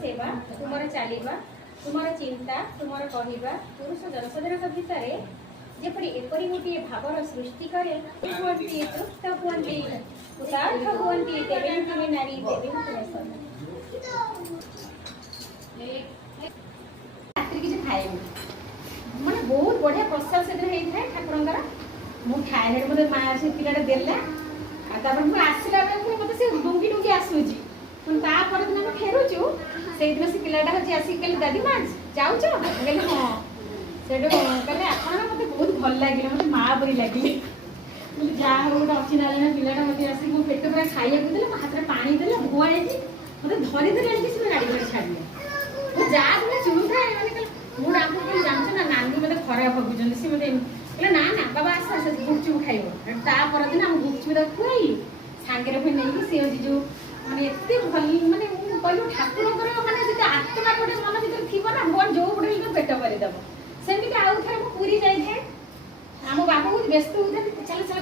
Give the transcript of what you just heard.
सेवा तुमर चलवा तुमर चिंता तुमर कहवा पुरुष जनसाधारण भितर जेपरी एपरी गोटे भावर सृष्टि करे कहते तृप्त कहते उदार्थ कहते तेरे तुम नारी देवी रात्रि किसी खाए माने बहुत बढ़िया प्रसाद से होता है ठाकुर मुझे खाए मत माँ से पिलाटा देला मुझे आसला बेलू मत से डुंगी डुंगी आसूची तापर दिन आम फेरुचु से दिन से पिलाटा हूँ आसिक कहले दादी माँ जाऊँ कहले हाँ से कहले आप मत बहुत भल लगे मत माँ परी लगे जहाँ हूँ गोटे अच्छी ना पिलाटा मत आसिक मो पेट पूरा खाइए दे मो हाथ में पानी देला धुआ जाती मत धरीधरी आने से गाड़ी कर छाड़िए जहाँ दिन चुनुता मैंने मुझे आपको कहीं जानछ ना नानी मत खराब भावुं सी मत कहले ना ना बाबा आस आस गुपचुप खाइब तापर दिन आम गुपचुप खुआई सांगे फिर नहीं सी जो माने एते भल माने कहू ठाकुर माने जो आत्मा गोटे मन भर थी ना भगवान जो गोटे पेट भरीदेव सेमती आउ थे पूरी जाए आम बाबू बहुत व्यस्त होता चल चल